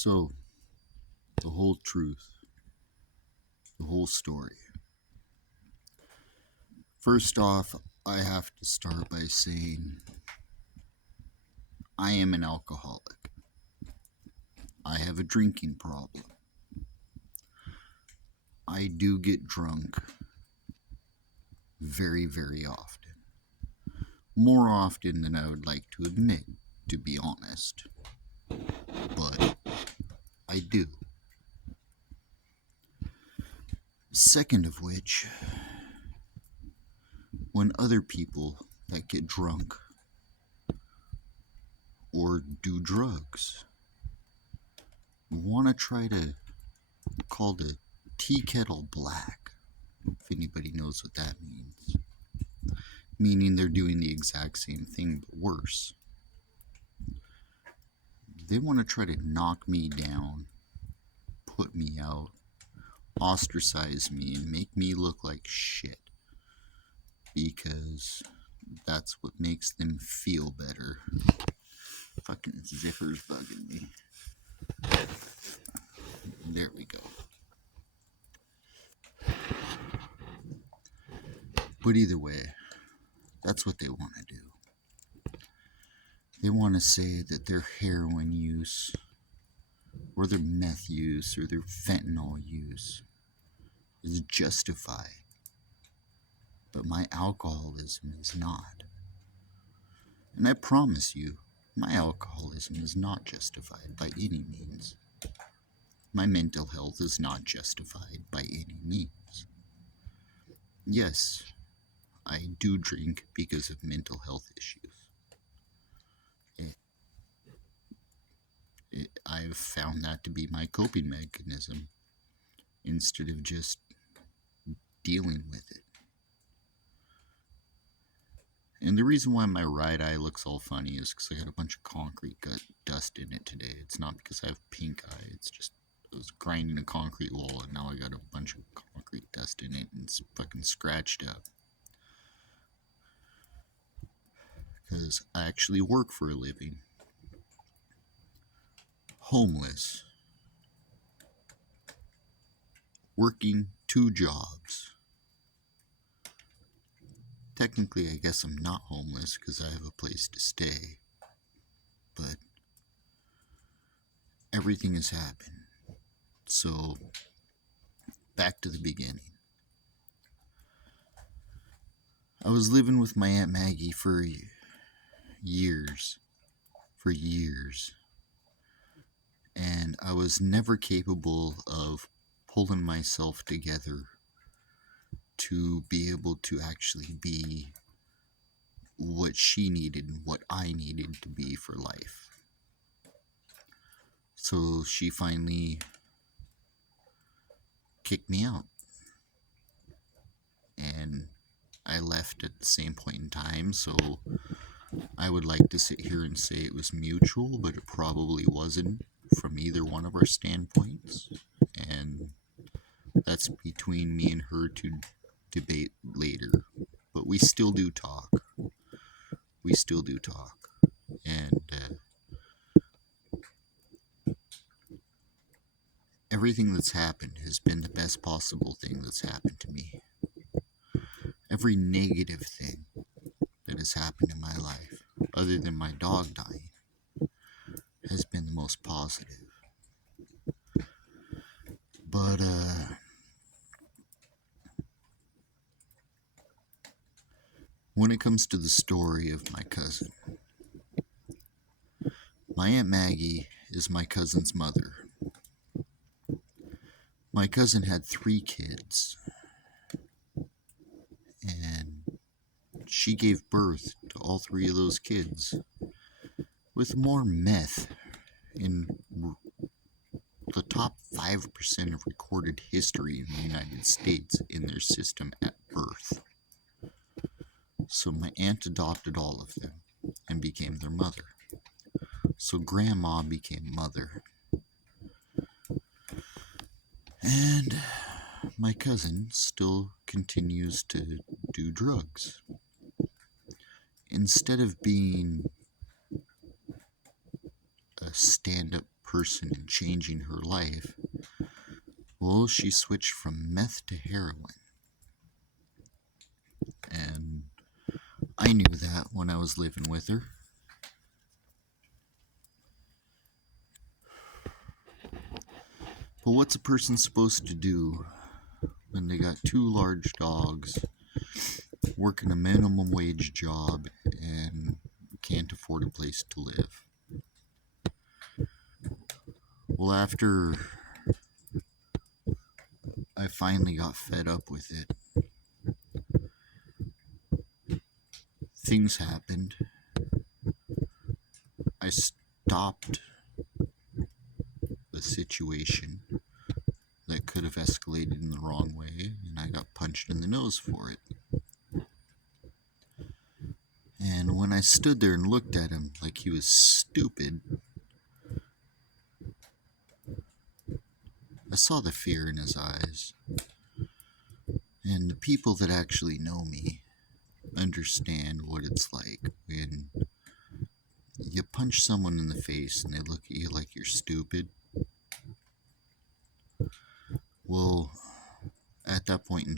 So, the whole truth, the whole story. First off, I have to start by saying I am an alcoholic. I have a drinking problem. I do get drunk very, very often. More often than I would like to admit, to be honest. But I do. Second of which, when other people that get drunk or do drugs want to try to call the tea kettle black, if anybody knows what that means, meaning they're doing the exact same thing but worse. They want to try to knock me down, put me out, ostracize me, and make me look like shit, because that's what makes them feel better. Fucking zipper's bugging me. There we go. But either way, that's what they want to do. They want to say that their heroin use, or their meth use, or their fentanyl use is justified. But my alcoholism is not. And I promise you, my alcoholism is not justified by any means. My mental health is not justified by any means. Yes, I do drink because of mental health issues. I've found that to be my coping mechanism instead of just dealing with it. And the reason why my right eye looks all funny is because I got a bunch of concrete dust in it today. It's not because I have pink eye, it's just I was grinding a concrete wall and now I got a bunch of concrete dust in it and it's fucking scratched up. Because I actually work for a living. Homeless. Working 2 jobs. Technically, I guess I'm not homeless because I have a place to stay. But everything has happened. So, back to the beginning. I was living with my Aunt Maggie for years. And I was never capable of pulling myself together to be able to actually be what she needed and what I needed to be for life. So she finally kicked me out. And I left at the same point in time, so I would like to sit here and say it was mutual, but it probably wasn't from either one of our standpoints. And that's between me and her to debate later. But we still do talk. And everything that's happened has been the best possible thing that's happened to me. Every negative thing that has happened in my life, other than my dog dying, has been the most positive. But, when it comes to the story of my cousin, my Aunt Maggie is my cousin's mother. My cousin had 3 kids, and she gave birth to all 3 of those kids with more meth in the top 5% of recorded history in the United States in their system at birth. So my aunt adopted all of them and became their mother. So grandma became mother. And my cousin still continues to do drugs. Instead of being a stand-up person and changing her life. Well, she switched from meth to heroin. And I knew that when I was living with her. But what's a person supposed to do when they got two large dogs, working a minimum wage job, and can't afford a place to live? Well, after I finally got fed up with it, things happened. I stopped the situation that could have escalated in the wrong way, and I got punched in the nose for it. And when I stood there and looked at him like he was stupid, I saw the fear in his eyes. And the people that actually know me understand what it's like when you punch someone in the face and they look at you like you're stupid. Well, at that point in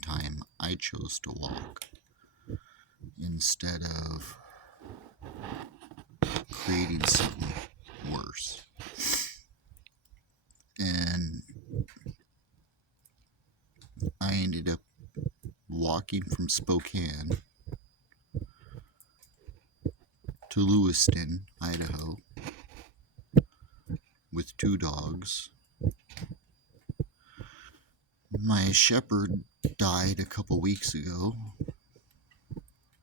time, I chose to walk instead of creating something worse. And I ended up walking from Spokane to Lewiston, Idaho, with two dogs. My shepherd died a couple weeks ago,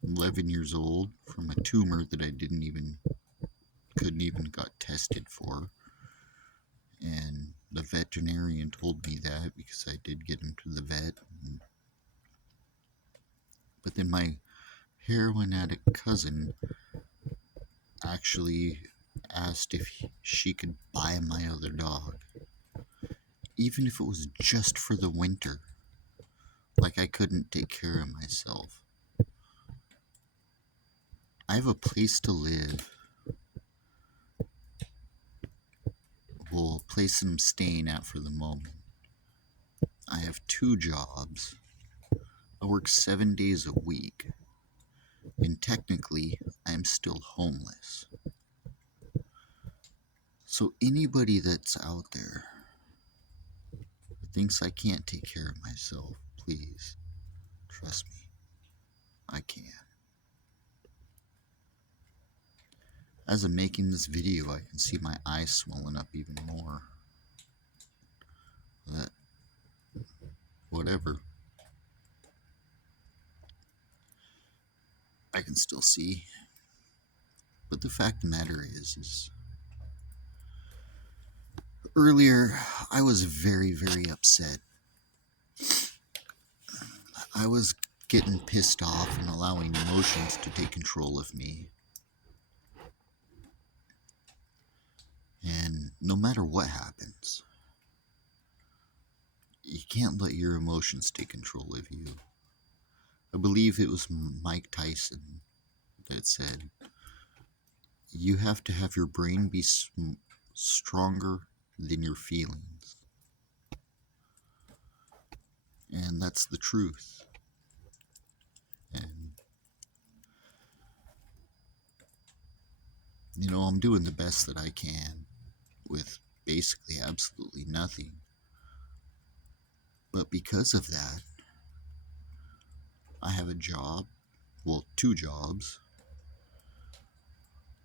11 years old, from a tumor that I couldn't even got tested for. And the veterinarian told me that because I did get him to the vet. But then my heroin addict cousin actually asked if she could buy my other dog, even if it was just for the winter. Like I couldn't take care of myself. I have a place to live. Well, a place that I'm staying at for the moment. I have two jobs. I work 7 days a week. And technically, I'm still homeless. So anybody that's out there who thinks I can't take care of myself, please, trust me, I can. As I'm making this video, I can see my eyes swelling up even more. That, whatever. I can still see. But the fact of the matter is earlier, I was very, very upset. I was getting pissed off and allowing emotions to take control of me. And no matter what happens, you can't let your emotions take control of you. I believe it was Mike Tyson that said, you have to have your brain be stronger than your feelings. And that's the truth. And, I'm doing the best that I can with basically absolutely nothing. But because of that, I have a job, well, two jobs,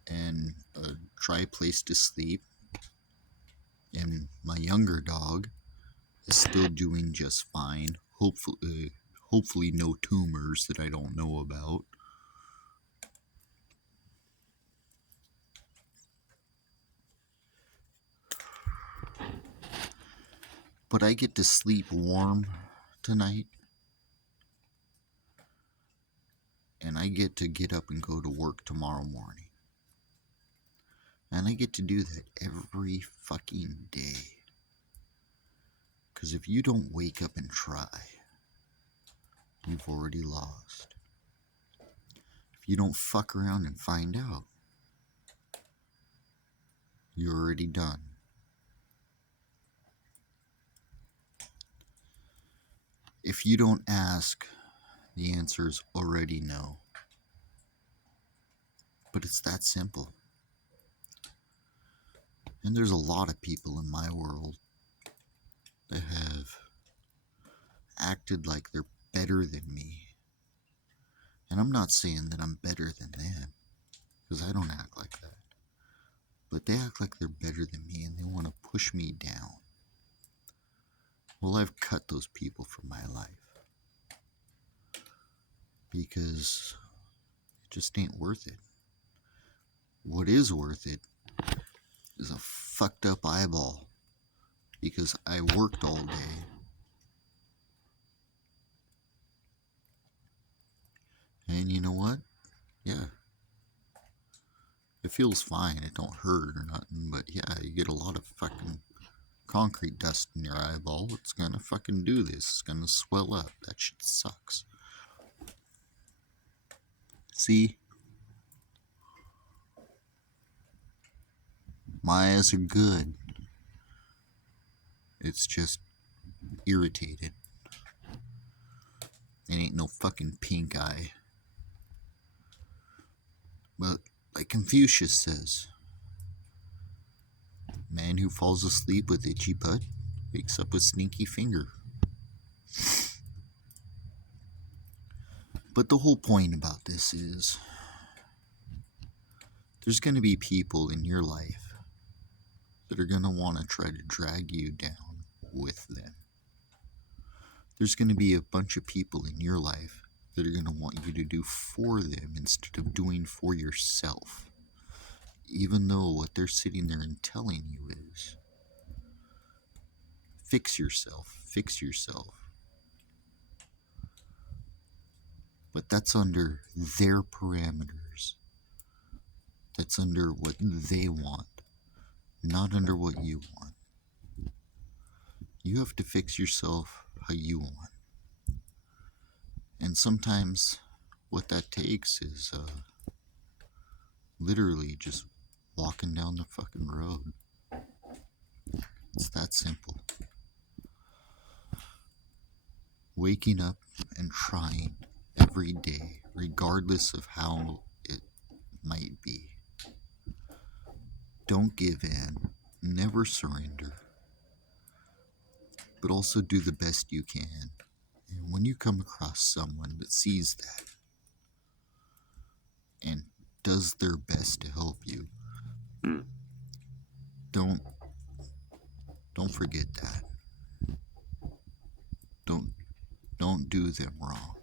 and a dry place to sleep. And my younger dog is still doing just fine. Hopefully no tumors that I don't know about. But I get to sleep warm tonight. And I get up and go to work tomorrow morning. And I get to do that every fucking day. Because if you don't wake up and try, you've already lost. If you don't fuck around and find out, You're already done. If you don't ask, the answer is already no. But it's that simple. And there's a lot of people in my world that have acted like they're better than me. And I'm not saying that I'm better than them, because I don't act like that. But they act like they're better than me and they want to push me down. Well, I've cut those people from my life. Because it just ain't worth it. What is worth it is a fucked up eyeball. Because I worked all day. And you know what? Yeah. It feels fine. It don't hurt or nothing. But yeah, you get a lot of fucking concrete dust in your eyeball. It's gonna fucking do this. It's gonna swell up. That shit sucks. See? My eyes are good. It's just irritated. It ain't no fucking pink eye. But like Confucius says, man who falls asleep with itchy butt wakes up with sneaky finger. But the whole point about this is there's going to be people in your life that are going to want to try to drag you down with them. There's going to be a bunch of people in your life that are going to want you to do for them instead of doing for yourself. Even though what they're sitting there and telling you is, fix yourself, fix yourself. But that's under their parameters. That's under what they want, not under what you want. You have to fix yourself how you want. And sometimes what that takes is literally just walking down the fucking road. It's that simple. Waking up and trying every day, regardless of how it might be. Don't give in. Never surrender. But also do the best you can. And when you come across someone that sees that and does their best to help you, don't forget that. Don't do them wrong.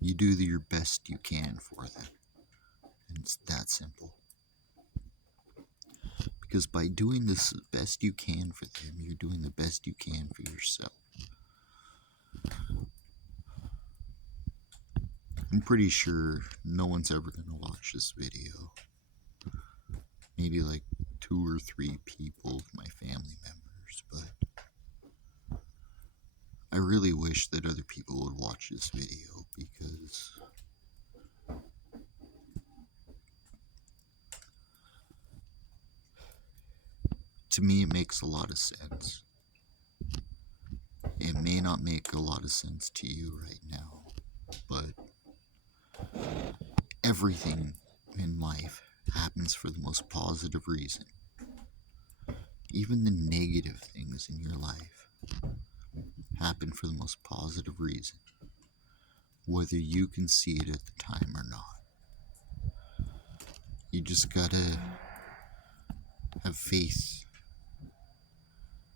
You do your best you can for them. And it's that simple. Because by doing this best you can for them, you're doing the best you can for yourself. I'm pretty sure no one's ever going to watch this video. Maybe like 2 or 3 people of my family members, but I really wish that other people would watch this video because to me it makes a lot of sense. It may not make a lot of sense to you right now, but everything in life happens for the most positive reason. Even the negative things in your life happen for the most positive reason, whether you can see it at the time or not. You just gotta have faith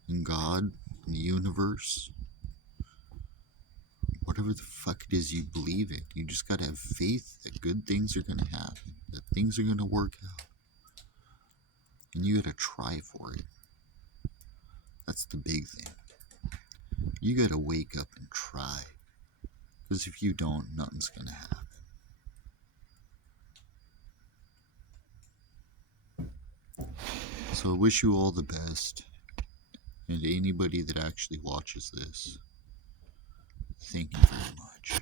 in God, in the universe, whatever the fuck it is you believe in. You just gotta have faith that good things are gonna happen, that things are gonna work out. And you gotta try for it. That's the big thing. You gotta wake up and try. Because if you don't, nothing's gonna happen. So I wish you all the best. And anybody that actually watches this, thank you very much.